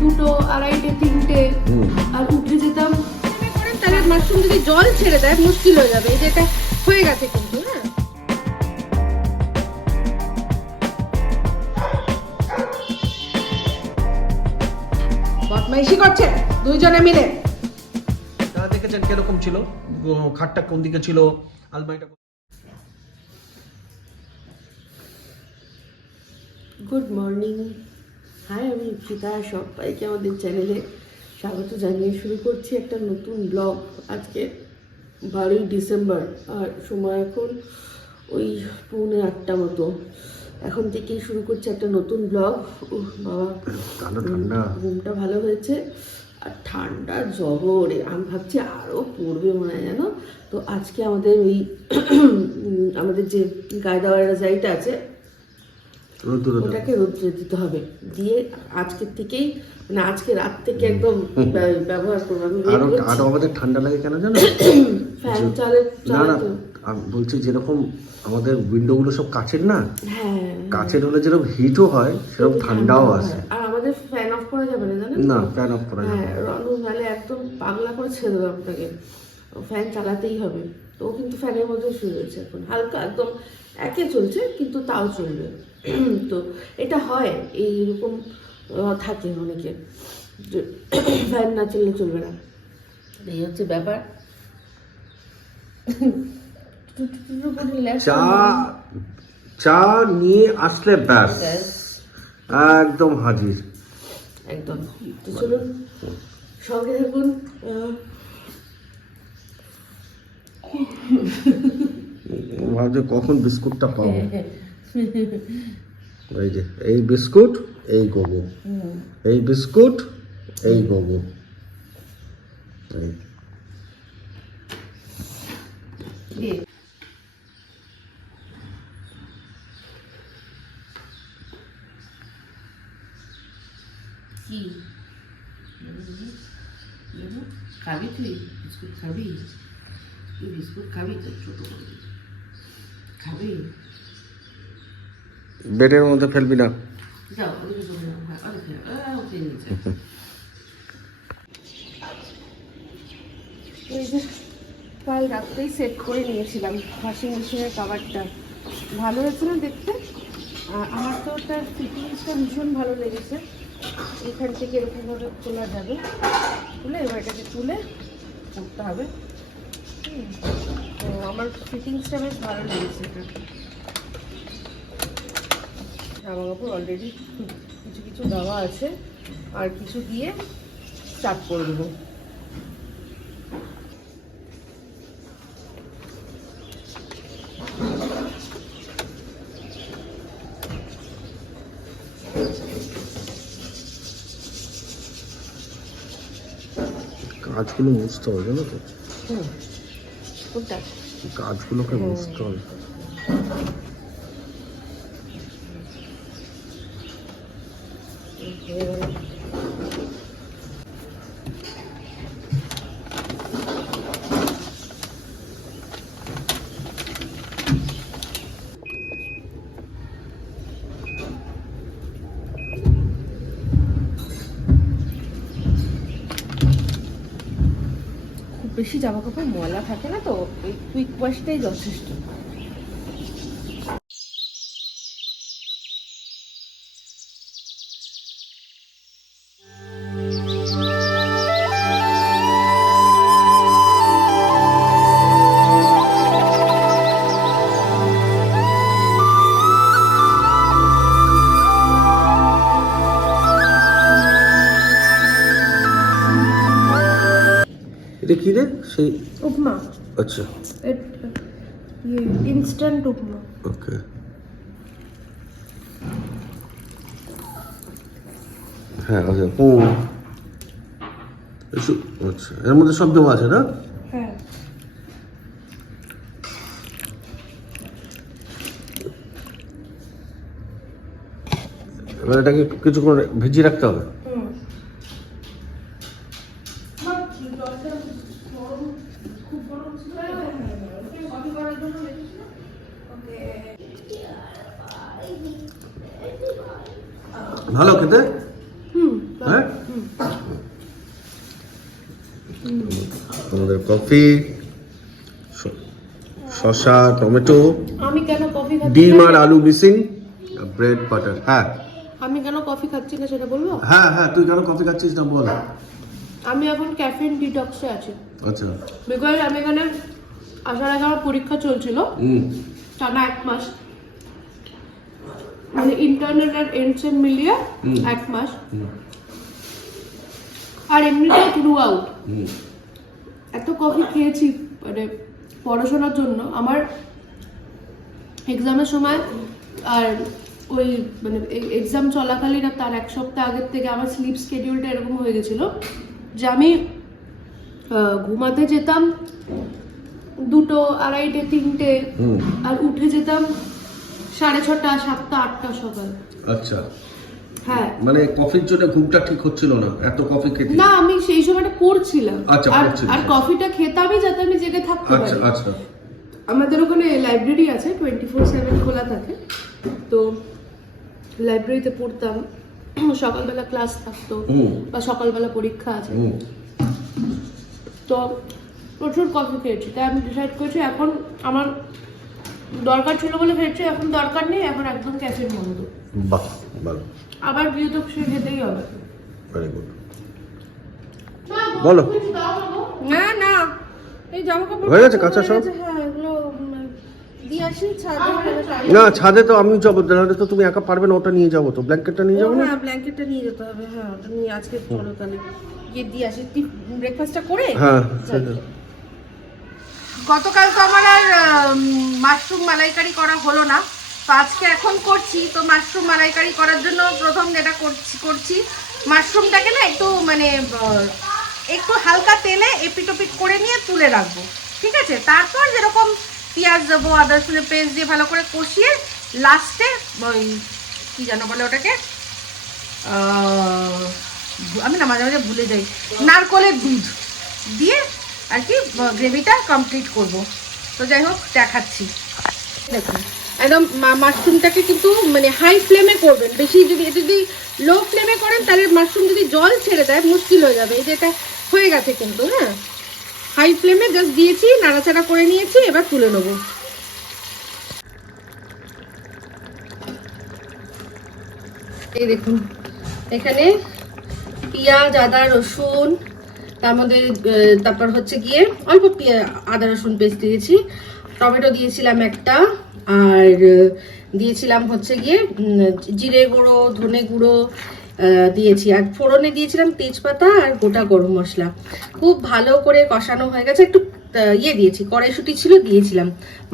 দুটো আড়াইটে তিনটে আর উঠে যেতাম। তাহলে মাশরুম যদি জল ছেড়ে দেয় মুশকিল হয়ে যাবে। এই যে এটা ছিল? খাটটা কোন দিকে ছিল? আলমারিটা গুড মর্নিং হাই আমি ইপ্সিতা সবাইকে আমাদের চ্যানেলে স্বাগত জানিয়ে শুরু করছি একটা নতুন ব্লগ আজকে বারোই ডিসেম্বর আর সময় এখন ওই পৌনে আটটা মতো। এখন থেকেই শুরু করছি একটা নতুন ব্লগ ও বাবা ঘুমটা ভালো হয়েছে। আর ঠান্ডা জবর আমি ভাবছি আরও পড়বে মনে হয় জানো? তো আজকে আমাদের ওই আমাদের যে গায়ে দেওয়ার জায়গাটা আছে ওটাকে রোদ্রে দিতে হবে। দিয়ে আজকের থেকেই মানে আজকে রাত থেকে একদম ব্যবহার করব। আমি আরও আরও আমাদের ঠান্ডা লাগে কেন জানো? ফ্যান চালে না বলছি যেরকম আমাদের উইন্ডো গুলো সব কাচের না? হ্যাঁ। কাচের হলে যেরকম হিটও হয় সেরকম ঠান্ডাও আসে আমাদের ফ্যান অফ করা যাবে না জানেন না তো? ফ্যান অফ করা যাবে হ্যাঁ রনু নাহলে একদম পাগলা করে ছেড়ে দেবে আপনাকে। ফ্যান চালাতেই হবে। তো ও কিন্তু ফ্যানের মধ্যে শুয়ে রয়েছে এখন। হালকা একদম একে চলছে কিন্তু তাও চলবে। তো এটা হয় এইরকম থাকে অনেকে। ফ্যান না চললে চলবে না। এই হচ্ছে ব্যাপার। চা চা নিয়ে আসলে ব্যাস। একদম হাজির। একদম। তো চলুন সঙ্গে থাকুন ভাবছে কখন বিস্কুটটা পাবো? এই যে এই বিস্কুট এই গোবো এই বিস্কুট এই গোবো এই দিয়ে কি খাবি তুই বিস্কুট খাবি? তুই বিস্কুট খাবি তো ছোট করে খাবি? বেডের মধ্যে ফেলবি না? কাল রাত্রেই সেট করে নিয়েছিলাম ওয়াশিং মেশিনের কাভারটা ভালো হয়েছে না দেখতে? আমার তো ওটার ফিটিংসটা ভীষণ ভালো লেগেছে। এখান থেকে এরকমভাবে খোলা যাবে। তুলে এবার এটাকে তুলে করতে হবে। তো আমার ফিটিংসটা বেশ ভালো লেগেছে এটা। জামা কাপড় অলরেডি কিছু কিছু দেওয়া আছে। আর কিছু দিয়ে চাপ করে দেবো। কাজগুলো বুঝতে হবে জানো তো? কাজগুলোকে হুম। হবে খুব বেশি জামা কাপড় ময়লা থাকে না তো এই কুইক ওয়াশটাই যথেষ্ট। এটা কি রে? সেই উপমা। আচ্ছা। ইনস্ট্যান্ট উপমা। ওকে। হ্যাঁ আচ্ছা ও আচ্ছা এর মধ্যে সব দেওয়া আছে না? হ্যাঁ। এবার এটাকে কিছুক্ষণ ভিজিয়ে রাখতে হবে। ভালো খেতে? হুম হ্যাঁ? আমাদের কফি শসা টমেটো আমি কেন কফি খাচ্ছি ডিম আর আলু মিসিং ব্রেড বাটার হ্যাঁ। আমি কেন কফি খাচ্ছি না সেটা বলব? হ্যাঁ হ্যাঁ তুই কেন কফি খাচ্ছিস না বল। আমি এখন ক্যাফিন ডিটক্সে আছি। আচ্ছা। বিকজ আমি এখানে আসার আগে আমার পরীক্ষা চলছিল। হুম। টানা এক মাস। মানে ইন্টারনেট আর এন্ডসেন মিলিয়ে এক মাস। আর এমনিতেও থ্রু আউট এত কফি খেয়েছি মানে পড়াশোনার জন্য। আমার এক্সামের সময় আর ওই মানে এক্সাম চলাকালীন আর তার এক সপ্তাহ আগের থেকে আমার স্লিপ স্কেডিউলটা এরকম হয়ে গেছিল যে আমি ঘুমাতে যেতাম দুটো আড়াইটে তিনটে আর উঠে যেতাম সাড়ে ছটা সাতটা আটটা সকাল। আচ্ছা। হ্যাঁ। মানে কফির জন্য ঘুমটা ঠিক হচ্ছিল না? এত কফি খেতে? না আমি সেই সময়টা পড়ছিলাম। আচ্ছা, আর। আর কফিটা খেতামই যাতে আমি জেগে থাকতে আচ্ছা আচ্ছা। আমাদের ওখানে লাইব্রেরি আছে টোয়েন্টি ফোর সেভেন খোলা থাকে। তো লাইব্রেরিতে পড়তাম। সকালবেলা ক্লাস থাকতো বা সকালবেলা পরীক্ষা আছে। তো প্রচুর কফি খেয়েছি। তাই আমি ডিসাইড করেছি এখন আমার দরকার ছিল বলে খেয়েছি এখন দরকার নেই এখন একদম ক্যাফের বন্ধ বাহ ভালো। আবার গিয়ে তো সে খেতেই হবে। ভেরি গুড বলো। না না। এই জামা কাপড় হয়ে গেছে কাঁচা সব? হ্যাঁ এগুলো দিয়ে আসি ছাদে না ছাদে তো আমি যাব নাহলে তো তুমি একা পারবে না ওটা নিয়ে যাব তো। ব্ল্যাঙ্কেটটা নিয়ে যাব না? হ্যাঁ ব্ল্যাঙ্কেটটা নিয়ে যেতে হবে হ্যাঁ ওটা নিয়ে আজকে চলো তাহলে। গিয়ে দিয়ে আসি তুই ব্রেকফাস্টটা করে? হ্যাঁ। গতকাল তো আমার আর মাশরুম মালাইকারি করা হলো না। তো আজকে এখন করছি, তো মাশরুম মালাইকারি করার জন্য প্রথম যেটা করছি করছি, মাশরুমটাকে না একটু মানে একটু হালকা তেলে এপিটোপিট করে নিয়ে তুলে রাখব, ঠিক আছে? তারপর যেরকম পেঁয়াজ দেবো, আদা, রসুনের পেস্ট দিয়ে ভালো করে কষিয়ে লাস্টে ওই, কী যেন বলে ওটাকে আমি না মাঝে মাঝে ভুলে যাই, নারকলের দুধ দিয়ে আর কি গ্রেভিটা কমপ্লিট করব। তো যাই হোক, দেখাচ্ছি। একদম মাশরুমটাকে কিন্তু মানে হাই ফ্লেমে করবেন। বেশি যদি, এটা যদি লো ফ্লেমে করেন, তাহলে মাশরুম যদি জল ছেড়ে দেয়, মুশকিল হয়ে যাবে। এই যে এটা হয়ে গেছে কিন্তু হ্যাঁ? হাই ফ্লেমে জাস্ট দিয়েছি, নাড়াচাড়া করে নিয়েছি, এবার তুলে নেব। এই দেখুন, এখানে পেঁয়াজ, আদা, রসুন তার মধ্যে তারপর হচ্ছে গিয়ে অল্প আদা, রসুন পেস্ট দিয়েছি। টমেটো দিয়েছিলাম একটা, আর দিয়েছিলাম হচ্ছে গিয়ে জিরে গুঁড়ো, ধনে গুঁড়ো দিয়েছি। আর ফোড়নে দিয়েছিলাম তেজপাতা আর গোটা গরম মশলা। খুব ভালো করে কষানো হয়ে গেছে। একটু ইয়ে দিয়েছি, কড়াইশুটি ছিল, দিয়েছিলাম।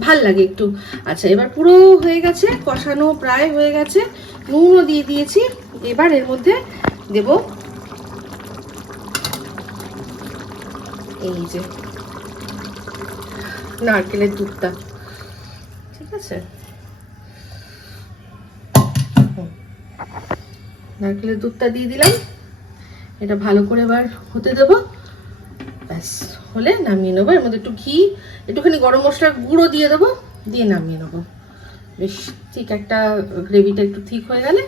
ভালো লাগে একটু। আচ্ছা এবার পুরো হয়ে গেছে, কষানো প্রায় হয়ে গেছে। নুনও দিয়ে দিয়েছি। এবার এর মধ্যে দেব এই যে। নারকেলের দুধটা। ঠিক আছে? নারকেলের দুধটা দিয়ে দিলাম। এটা ভালো করে এবার হতে দেব। ব্যাস, হলে নামিয়ে নেব। এর মধ্যে একটু ঘি, একটুখানি গরম মশলার গুঁড়ো দিয়ে দেবো, দিয়ে নামিয়ে নেব। বেশ, ঠিক একটা গ্রেভিটা একটু ঠিক হয়ে গেলে।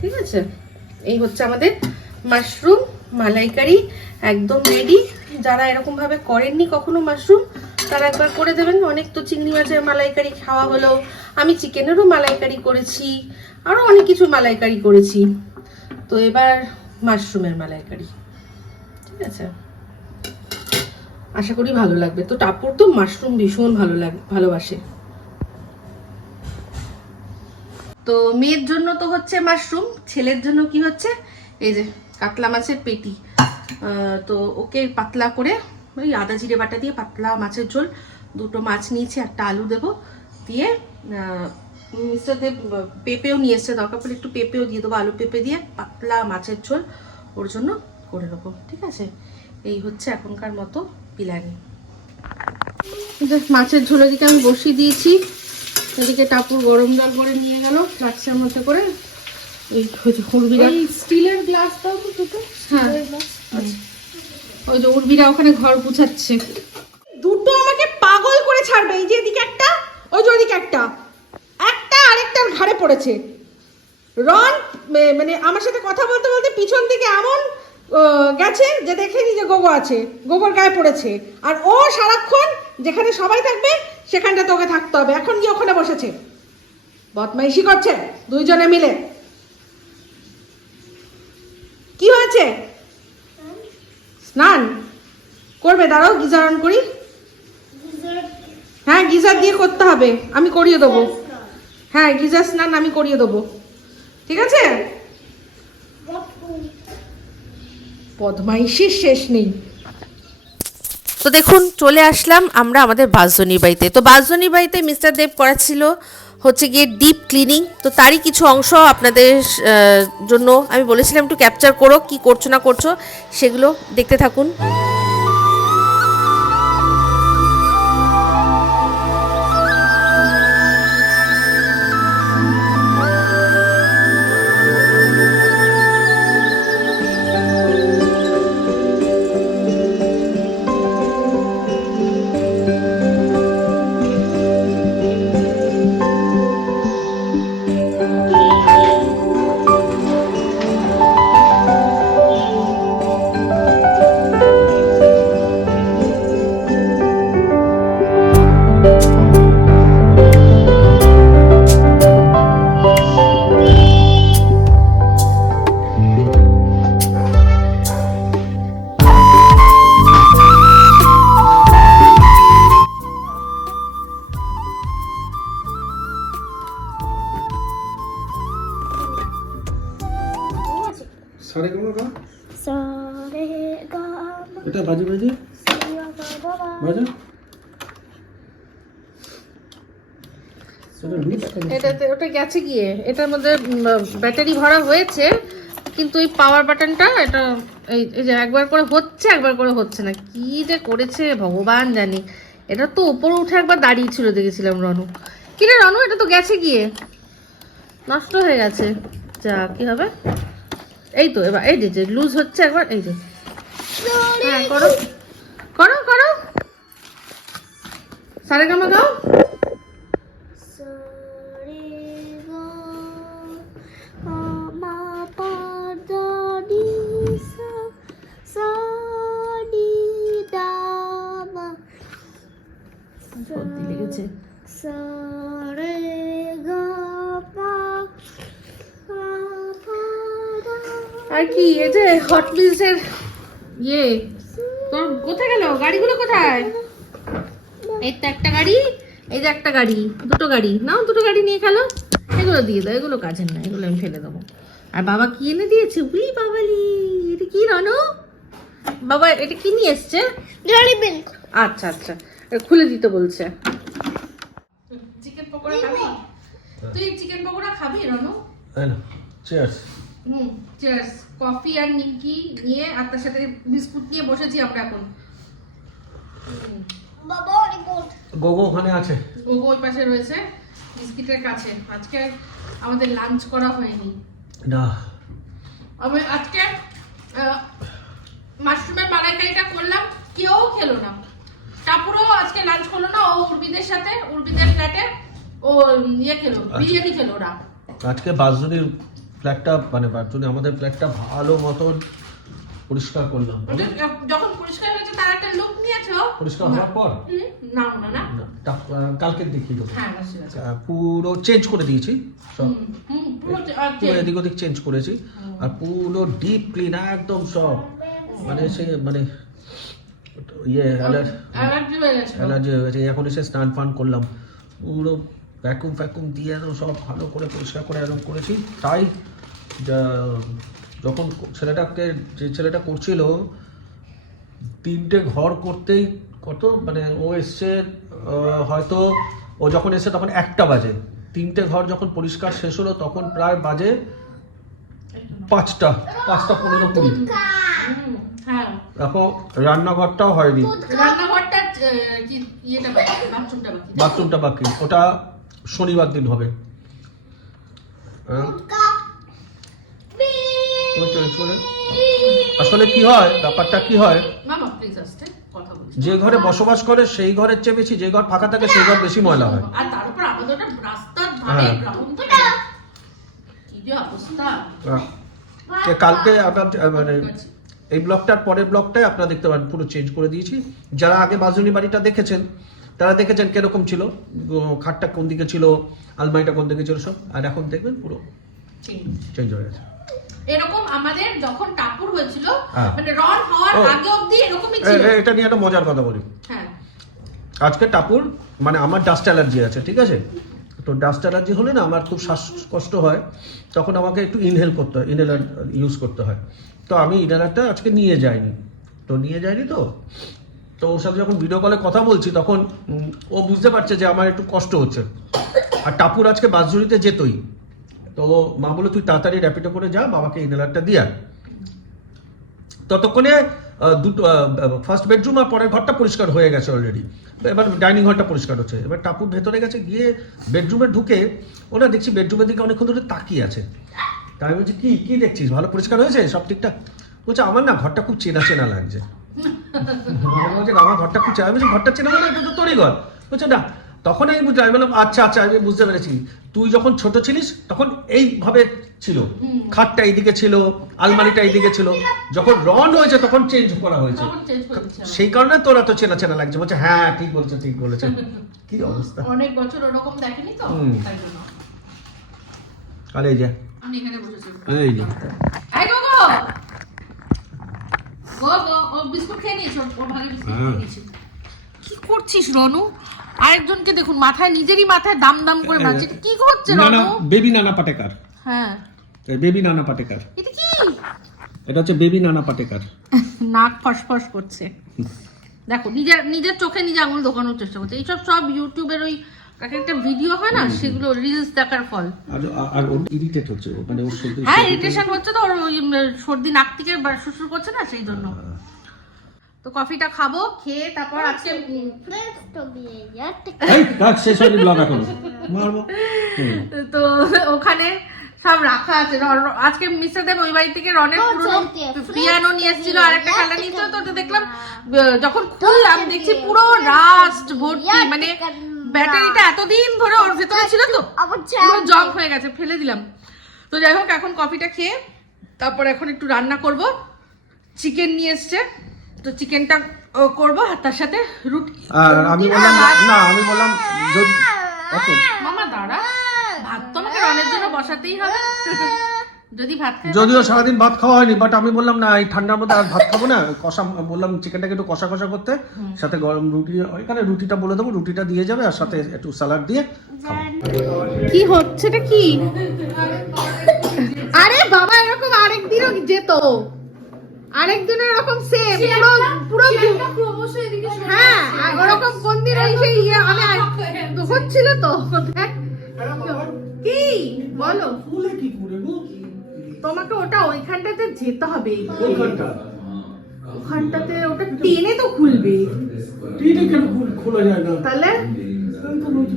ঠিক আছে? এই হচ্ছে আমাদের মাশরুম। মালাইকারি একদম রেডি যারা এরকমভাবে করেননি কখনো মাশরুম, তারা একবার করে দেবেন। অনেক তো চিংড়ি মাছের মালাইকারি খাওয়া হলো। আমি চিকেনেরও মালাইকারি করেছি আরও অনেক কিছু মালাইকারি করেছি। তো এবার মাশরুমের মালাইকারি। ঠিক আছে? আশা করি ভালো লাগবে। তো টাপুর তো মাশরুম ভীষণ ভালো লাগে, ভালোবাসে। তো মেয়ের জন্য তো হচ্ছে মাশরুম, ছেলের জন্য কি হচ্ছে? এই যে কাতলা মাছের পেটি। তো ওকে পাতলা করে ওই আদা জিরে বাটা দিয়ে পাতলা মাছের ঝোল, দুটো মাছ নিয়েছি, একটা আলু দেবো দিয়ে মিস্টার পেঁপেও নিয়ে এসছে, দরকার পড়লে একটু পেঁপেও দিয়ে দেবো, আলু পেঁপে দিয়ে পাতলা মাছের ঝোল ওর জন্য করে দেবো ঠিক আছে? এই হচ্ছে এখনকার মতো প্ল্যানিং যে মাছের ঝোল এদিকে আমি বসিয়ে দিয়েছি। এদিকে টাপুর গরম জল করে নিয়ে গেল ফ্লাক্সের মধ্যে করে। ওই স্টিলের গ্লাস তো দুটো হ্যাঁ। ওই যে উর্মিরা ওখানে ঘর গুছাচ্ছে। দুটো আমাকে পাগল করে ছাড়বে। এই যে এদিকে একটা ওই যে ওদিকে একটা। একটা আরেকটার ঘাড়ে পড়েছে। রন মানে আমার সাথে কথা বলতে বলতে পিছন থেকে এমন গেছে যে দেখেনি যে গোগো আছে। গোবর গায়ে পড়েছে। আর ও সারাক্ষণ যেখানে সবাই থাকবে সেখানটা তোকে থাকতে হবে। এখন গিয়ে ওখানে বসেছে। বদমাইশি করছে দুইজনে মিলে। কি হয়েছে? স্নান? করবে, দাঁড়াও গিজার অন করি। হ্যাঁ গিজার দিয়ে করতে হবে, আমি করিয়ে দেবো। হ্যাঁ গিজার স্নান আমি করিয়ে দেবো। ঠিক আছে? বদমাইশির শেষ নেই। তো দেখুন, চলে আসলাম আমরা আমাদের বাসজনীর বাড়িতে। তো বাসজনীর বাড়িতে মিস্টার দেব করাচ্ছিল হচ্ছে গিয়ে ডিপ ক্লিনিং তো তারই কিছু অংশ আপনাদের জন্য আমি বলেছিলাম একটু ক্যাপচার করো, কি করছ না করছ, সেগুলো দেখতে থাকুন। এটাতে ওটা গেছে গিয়ে। এটার মধ্যে ব্যাটারি ভরা হয়েছে, কিন্তু এই পাওয়ার বাটনটা এটা এই যে একবার করে হচ্ছে, একবার করে হচ্ছে না। কি যে করেছে ভগবান জানি। এটা তো উপরে উঠে একবার দাঁড়িয়ে ছিল দেখেছিলাম রনু। কি রে রনু, এটা তো গেছে গিয়ে। নষ্ট হয়ে গেছে। যা, কি হবে? এই তো, এবার, এই যে লুজ হচ্ছে একবার, এই যে। হ্যাঁ করো। করো করো। সারে গামা গাও সর্দি লেগেছে। গা পা পা আর কি এই যে হট এর ইয়ে তোর কোথায় গেল? গাড়িগুলো কোথায়? এই তো একটা গাড়ি এই যে একটা গাড়ি দুটো গাড়ি। নাও দুটো গাড়ি নিয়ে খেলো। এগুলো দিয়ে দাও এগুলো কাজের না এগুলো আমি ফেলে দেবো। আর বাবা কি এনে দিয়েছে? উলি বাবালি এটা কি রানো বাবা এটা কি নিয়ে এসছে? আচ্ছা আচ্ছা। খুলে দিতে বলছে। চিকেন পকোড়া খাবি? তুই চিকেন পকোড়া খাবি রানু? চেয়ার্স হুম চিয়ার্স কফি আর নিমকি নিয়ে আর তার সাথে বিস্কুট নিয়ে বসেছি আমরা এখন। বাবা অনেক গোগো ওখানে আছে। ওগো ওই পাশে রয়েছে বিস্কিটের কাছে। আজকে আমাদের লাঞ্চ করা হয়নি। না। আমি আজকে আহ, মাশরুমের মালাইকারিটা করলাম কেউ খেলো না। টাপুরও আজকে লাঞ্চ করল না ও উর্বিদের সাথে উর্বিদের ফ্ল্যাটে ও ইয়ে খেলো বিরিয়ানি খেলো ওরা। আজকে বাসজনীর ফ্ল্যাটটা মানে বাসজনী আমাদের ফ্ল্যাটটা ভালো মতন পরিষ্কার করলাম যখন পরিষ্কার হয়েছে তার একটা লুক নিয়েছো? পরিষ্কার হওয়ার পর? না না না। কালকে দেখিয়ে দেবো। হ্যাঁ পুরো চেঞ্জ করে দিয়েছি সব। এদিক ওদিক চেঞ্জ করেছি। আর পুরো ডিপ ক্লিন একদম সব। মানে সে মানে ইয়ে অ্যালার্জি হয়ে গেছে। এখন এসে স্নান ফান করলাম। পুরো ভ্যাকুম ফ্যাকুম দিয়ে একদম সব ভালো করে পরিষ্কার করে একদম করেছি। তাই যখন ছেলেটাকে যে ছেলেটা করছিল তিনটে ঘর করতেই কত মানে ও এসছে হয়তো ও যখন এসে তখন একটা বাজে। তিনটে ঘর যখন পরিষ্কার শেষ হলো তখন প্রায় বাজে পাঁচটা পাঁচটা পনেরো কুড়ি। হ্যাঁ। এখন রান্নাঘরটাও হয়নি। রান্নাঘরটা কি ইয়েটা বাথরুমটা বাকি। বাথরুমটা বাকি ওটা শনিবার দিন হবে। হ্যাঁ? আসলে কি হয় ব্যাপারটা কি হয়? মামা প্লিজ আসতে কথা বলছি। যে ঘরে বসবাস করে সেই ঘরের চেয়ে বেশি যে ঘর ফাঁকা থাকে সেই ঘর বেশি ময়লা হয়। আর তার উপর আমাদের রাস্তার ধারে হ্যাঁ। গ্রাউন্ড তো কি যে অবস্থা। কালকে আপনার মানে এই ব্লকটার পরের ব্লকটায় আপনারা দেখতে পারেন পুরো চেঞ্জ করে দিয়েছি। যারা আগে বাজনী বাড়িটা দেখেছেন তারা দেখেছেন কীরকম ছিল খাটটা কোন দিকে ছিল আলমারিটা কোন দিকে ছিল সব আর এখন দেখবেন পুরো চেঞ্জ হয়ে গেছে। এরকম আমাদের যখন টাপুর হয়েছিল হ্যাঁ। মানে রন হওয়ার ও। আগে অবধি এরকমই ছিল। এটা নিয়ে একটা মজার কথা বলি। হ্যাঁ। আজকে টাপুর মানে আমার ডাস্ট অ্যালার্জি আছে ঠিক আছে? তো ডাস্ট অ্যালার্জি হলে না আমার খুব শ্বাসকষ্ট হয় তখন আমাকে একটু ইনহেল করতে হয় ইনহেলার ইউজ করতে হয়। তো আমি ইনহেলারটা আজকে নিয়ে যাইনি। তো নিয়ে যাইনি তো। তো ওর সাথে যখন ভিডিও কলে কথা বলছি, তখন ও বুঝতে পারছে যে আমার একটু কষ্ট হচ্ছে। আর টাপুর আজকে বাসজুড়িতে যেতই। তো মা বলে তুই তাড়াতাড়ি র্যাপিডো করে যা, বাবাকে ইনহেলারটা দিয়ে। ততক্ষণে দুটো ফার্স্ট বেডরুম আর পরের ঘরটা পরিষ্কার হয়ে গেছে অলরেডি এবার ডাইনিং হলটা পরিষ্কার হচ্ছে। এবার টাপুর ভেতরে গেছে, গিয়ে বেডরুমে ঢুকে, ওরা দেখছি বেডরুমের দিকে অনেকক্ষণ ধরে তাকিয়ে আছে। তাই আমি বলছি কি কি দেখছিস? ভালো পরিষ্কার হয়েছে? সব ঠিকঠাক? বলছে আমার না ঘরটা খুব চেনা চেনা লাগছে। আমি আমার ঘরটা খুব চেনা আমি বলছি, ঘরটা চেনা মানে তো তোরই ঘর? বলছে না তখন আমি বুঝলাম আমি বললাম আচ্ছা আচ্ছা আমি বুঝতে পেরেছি। তুই যখন ছোট ছিলিস তখন এইভাবে ছিল। খাটটা এইদিকে ছিল আলমারিটা এইদিকে ছিল। যখন রন হয়েছে তখন চেঞ্জ করা হয়েছে। সেই কারণে তোরা তো চেনা চেনা লাগছে। বলছে হ্যাঁ ঠিক বলেছে ঠিক বলেছে। কি অবস্থা? অনেক বছর ওরকম দেখেনি তো? তাই জন্য। আর এই যে। আমি এখানে বসেছি। এই যে এই গো গো গো গো ও বিস্কুট খেয়ে নিয়েছে ওর- ওর ভাগে বিস্কুট হ্যাঁ। খেয়ে নিয়েছে। কি করছিস রনু? আরেকজনকে দেখুন মাথায় নিজেরই মাথায় দাম দাম করে মারছে। কি করছে রনু? বেবি নানা পাটেকার। হ্যাঁ। বেবি নানা পাটেকার। এটা কি? এটা হচ্ছে বেবি নানা পাটেকার। নাক ফসফস করছে। দেখো নিজের নিজের চোখে নিজে আঙুল দোকানোর চেষ্টা করছে। এইসব সব ইউটিউবের ওই এক একটা ভিডিও হয় না সেগুলো রিলস দেখার ফল। আর আর ওর ইরিটেট হচ্ছে মানে ওর সর্দি হ্যাঁ ইরিটেশন হচ্ছে তো ওর ওই সর্দি নাক থেকে সুসুর করছে না সেই জন্য। তো কফিটা খাব খেয়ে তারপর আজকে তো ওখানে সব রাখা আছে আজকে মিস্টার দেব ওই বাড়ি থেকে রনের পুরোনো। পিয়ানো নিয়ে এসেছিল আর একটা খেলা নিয়েছিল তো ওটা দেখলাম যখন খুললাম দেখছি পুরো রাস্ট ভর্তি মানে ব্যাটারিটা এতদিন ধরে ওর ভেতরে ছিল তো। আবার পুরো জগ হয়ে গেছে ফেলে দিলাম। তো যাই হোক এখন কফিটা খেয়ে তারপর এখন একটু রান্না করব। চিকেন নিয়ে এসছে। তো চিকেনটা করব আর তার সাথে রুটি। আর আমি বললাম না আমি বললাম মামা দাঁড়া। ভাত তো আমাকে রনের জন্য বসাতেই হবে। যদি ভাত খাই যদিও সারাদিন ভাত খাওয়া হয়নি বাট আমি বললাম না এই ঠান্ডার মধ্যে আর ভাত খাব না। কষা বললাম চিকেনটাকে একটু কষা কষা করতে। সাথে গরম রুটি ওইখানে রুটিটা বলে দেবো রুটিটা দিয়ে যাবে আর সাথে একটু স্যালাড দিয়ে কি হচ্ছেটা কি? আরে বাবা এরকম আরেকদিনও যেত। আরেকদিন এরকম সেম পুরো পুরো হ্যাঁ ওরকম কোন দিন ওই সেই ইয়ে হচ্ছিল তো দেখ। কি? বলো। তোমাকে ওটা ওইখানটাতে যেতে হবে ওইখানটা? ওখানটাতে ওটা টেনে তো খুলবে। খোলা যায় না তাহলে?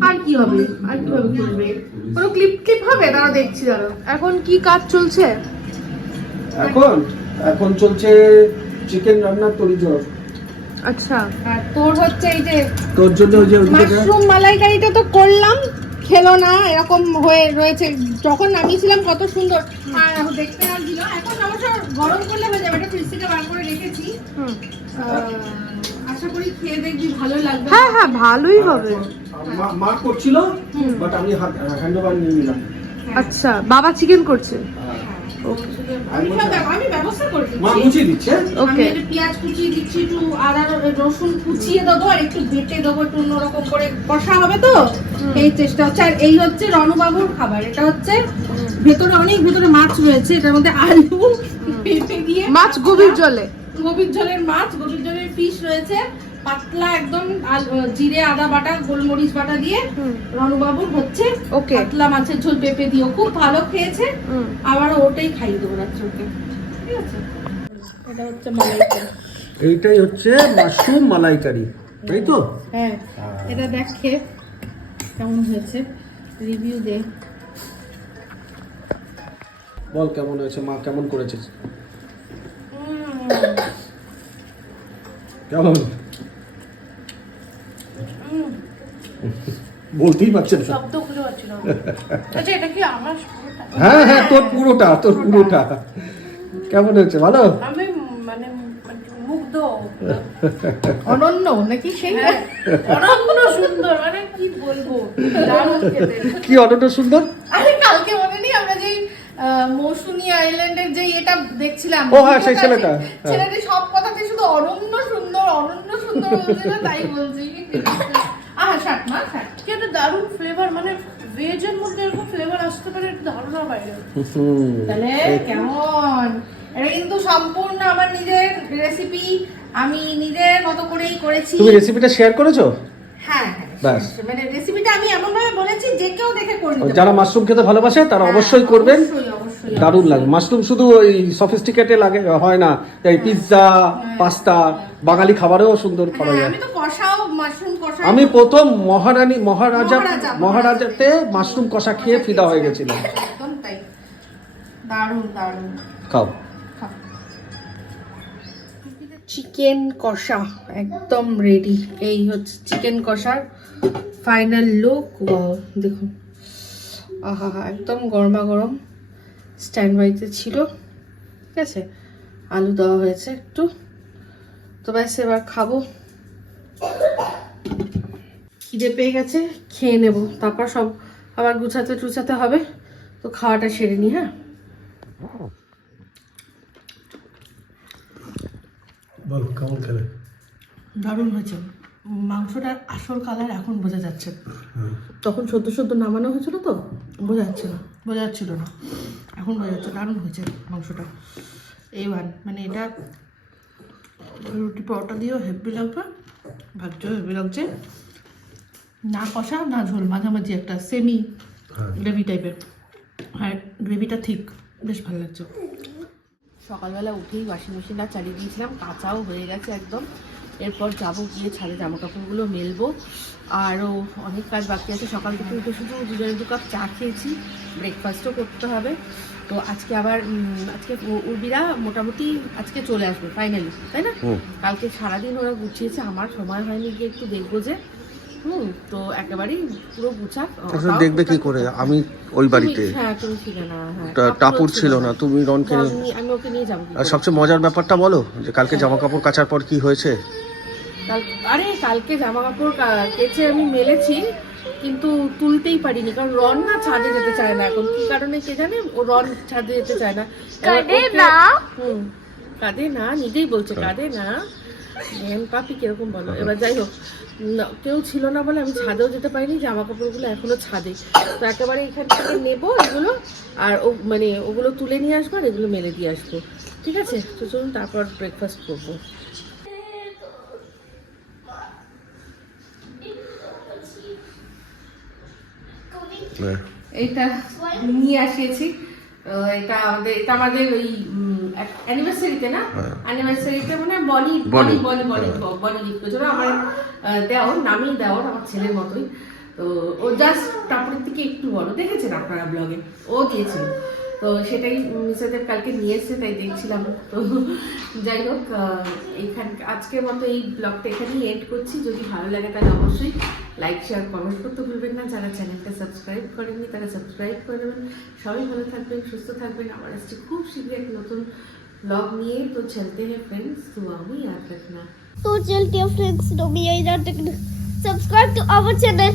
আর কি হবে? আর কীভাবে খুলবে কোনো ক্লিপ ক্লিপ হবে? দাঁড়া দেখছি দাঁড়া এখন কি কাজ চলছে? এখন? এখন চলছে চিকেন রান্নার তরিজোর আচ্ছা। আর তোর হচ্ছে এই যে তোর জন্য ওই যে মাশরুম মালাইকারিটা তো করলাম। খেলো না এরকম হয়ে রয়েছে। যখন নামিয়েছিলাম কত সুন্দর। আর দেখতে আর দিল এখন অবশ্য গরম করলে হয়ে যাবে এটা ফ্রিজ থেকে বার করে রেখেছি। আশা করি খেয়ে দেখবি ভালো লাগবে। হ্যাঁ হ্যাঁ ভালোই হবে। মা- মা করছিল বাট আমি হ্যান্ড ওভার নিয়ে নিলাম। আচ্ছা বাবা চিকেন করছে? আমি আমি ব্যবস্থা করে মা বুঝিয়ে দিচ্ছে? ওকে আমি একটু পেঁয়াজ কুচিয়ে দিচ্ছি একটু আদা রসুন কুচিয়ে দেবো আর একটু বেটে দেবো একটু অন্যরকম করে। কষা হবে তো? এই চেষ্টা হচ্ছে। আর এই হচ্ছে রণবাবুর খাবার। এটা হচ্ছে ভেতরে অনেক ভেতরে মাছ রয়েছে। এটার মধ্যে আলু পেঁপে দিয়ে মাছ গভীর জলে। গভীর জলের মাছ গভীর জলের ফিশ রয়েছে। পাতলা একদম জিরে আদা বাটা গোলমরিচ বাটা দিয়ে রণবাবুর হচ্ছে ওকে। পাতলা মাছের ঝোল পেঁপে দিয়ে খুব ভালো খেয়েছে। আবার ওটাই খাইয়ে দেবো রাত্রে ওকে ঠিক আছে? এটা হচ্ছে মালাইকারি। এইটাই হচ্ছে মাশরুম মালাইকারি। তাই তো? হ্যাঁ। এটা দেখ খেয়ে। কেমন হয়েছে? রিভিউ দে। বল কেমন হয়েছে? মা কেমন করেছিস কেমন? বলতেই পারছেন না। শব্দ খুলে পাচ্ছি না। আচ্ছা এটা কি আমার হ্যাঁ হ্যাঁ তোর পুরোটা তোর পুরোটা। কেমন হয়েছে? ভালো? আমি অনন্য নাকি সেই? হ্যাঁ, অনন্য সুন্দর মানে কি বলব? কি অনন্য সুন্দর? আরে কালকে মনে নেই আমরা যেই মৌসুমী আইল্যান্ডের যে এটা দেখছিলাম ও হ্যাঁ, সেই ছেলেটা। হ্যাঁ। ছেলেটি সব কথাতে শুধু অনন্য সুন্দর অনন্য সুন্দর বলছিল তাই বলছি। আহা ষাট মা কি একটা দারুণ ফ্লেভার মানে ভেজের মধ্যে এরকম ফ্লেভার আসতে পারে এটা ধারণার বাইরে। তাহলে কেমন? এটা কিন্তু সম্পূর্ণ আমার নিজের রেসিপি আমি নিজের মতো করেই করেছি। তুমি রেসিপিটা শেয়ার করেছ? হ্যাঁ হ্যাঁ ব্যাস। মানে রেসিপিটা আমি এমন ভাবে বলেছি যে কেউ দেখে করে নিতে যারা মাশরুম খেতে ভালোবাসে তারা হ্যাঁ, অবশ্যই করবেন। দারুণ লাগে। মাশরুম শুধু ওই সফিস্টিকেটে লাগে হয় না। এই পিৎজা পাস্তা বাঙালি খাবারেও সুন্দর খাওয়া হ্যাঁ, যায়। আমি তো কষাও মাশরুম কষা আমি প্রথম মহারানী মহারাজা মহারাজা, মহারাজাতে মাশরুম কষা খেয়ে ফিদা হয়ে গেছিলাম। একদম তাই। দারুণ দারুণ। খাও। চিকেন কষা, একদম রেডি এই হচ্ছে চিকেন কষার ফাইনাল লুক দেখুন। আহা, একদম গরমা গরম স্ট্যান্ড বাইতে ছিল। ঠিক আছে? আলু দেওয়া হয়েছে একটু। তো ব্যাস, এবার খাব। খিদে পেয়ে গেছে, খেয়ে নেব। তারপর সব আবার গুছাতে টুছাতে হবে। তো খাওয়াটা সেরে নি হ্যাঁ? বল কেমন খেলে? দারুণ হয়েছে। মাংসটার আসল কালার এখন বোঝা যাচ্ছে। তখন সদ্য সদ্য নামানো হয়েছিল তো? বোঝা যাচ্ছে না। বোঝা যাচ্ছিল না। এখন বোঝা যাচ্ছে দারুণ হয়েছে মাংসটা। এই ওয়ান মানে এটা রুটি পরোটা দিয়েও হেভি লাগবে। ভাবছেও হেভি লাগছে। না কষা না ঝোল মাঝামাঝি একটা সেমি গ্রেভি টাইপের আর গ্রেভিটা ঠিক। বেশ ভালো লাগছে। সকালবেলা উঠেই ওয়াশিং মেশিনটা চালিয়ে দিয়েছিলাম কাঁচাও হয়ে গেছে একদম। এরপর যাব গিয়ে ছাদে জামা কাপড়গুলো মেলবো। আরও অনেক কাজ বাকি আছে সকাল থেকে উঠে শুধু দুজনে দু কাপ চা খেয়েছি ব্রেকফাস্টও করতে হবে। তো আজকে আবার আজকে উর্বিরা মোটামুটি আজকে চলে আসবে ফাইনালি তাই না? কালকে সারাদিন ওরা গুছিয়েছে আমার সময় হয়নি গিয়ে একটু দেখব যে হুম তো একেবারেই পুরো গুছাক আসলে দেখবে কি করে? আমি ওই বাড়িতে। হ্যাঁ তুমি ছিলে না হ্যাঁ। টাপুর ছিল না তুমি রনকে আমি- আমি ওকে নিয়ে যাব আর সবচেয়ে মজার ব্যাপারটা বলো যে কালকে জামা কাপড় কাচার পর কি হয়েছে? কাল আরে কালকে জামা কাপড় কেচে আমি মেলেছি কিন্তু তুলতেই পারিনি কারণ রন না ছাদে যেতে চায় না এখন। কি কারণে কে জানে? ও রন ছাদে যেতে চায় না। কাঁদে না? হুম কাঁদে না নিজেই বলছে কাঁদে না। ম্যাম পাপি কীরকম বলো? এবার যাই হোক না, কেউ ছিল না বলে আমি ছাদেও যেতে পারিনি জামা কাপড়গুলো এখনও ছাদে। তো একেবারে এখান থেকে নেব এগুলো আর ও মানে ওগুলো তুলে নিয়ে আসব আর এগুলো মেলে দিয়ে আসব। ঠিক আছে? তো চলুন তারপর ব্রেকফাস্ট করব। এটা নিয়ে আসিয়েছি। এটা আমাদের এটা আমাদের ওই অ্যানিভার্সারিতে না? অ্যানিভার্সারিতে মানে বলি বলি বলি বলি বলি গিফট করেছিল। আমার দেওর নামই দেওর আমার ছেলের মতোই। তো ও জাস্ট তারপরের থেকে একটু বড়। দেখেছেন আপনারা ব্লগে ও দিয়েছিল। তো সেটাই মিসেদের কালকে নিয়ে এসেছে তাই দেখছিলাম তো যাই হোক আহ, এইখান আজকের মতো এই ব্লগটা এখানেই এন্ড করছি যদি ভালো লাগে তাহলে অবশ্যই লাইক শেয়ার কমেন্ট করতে ভুলবেন না যারা চ্যানেলটা সাবস্ক্রাইব করেননি তারা সাবস্ক্রাইব করে দেবেন সবাই ভালো থাকবেন সুস্থ থাকবেন আবার আসছি খুব শীঘ্রই এক নতুন ব্লগ নিয়ে তো চলতে হ্যাঁ ফ্রেন্ডস তো আমি याद रखना तो चलते हैं फ्रेंड्स तो भी यही सब्सक्राइब टू आवर चैनल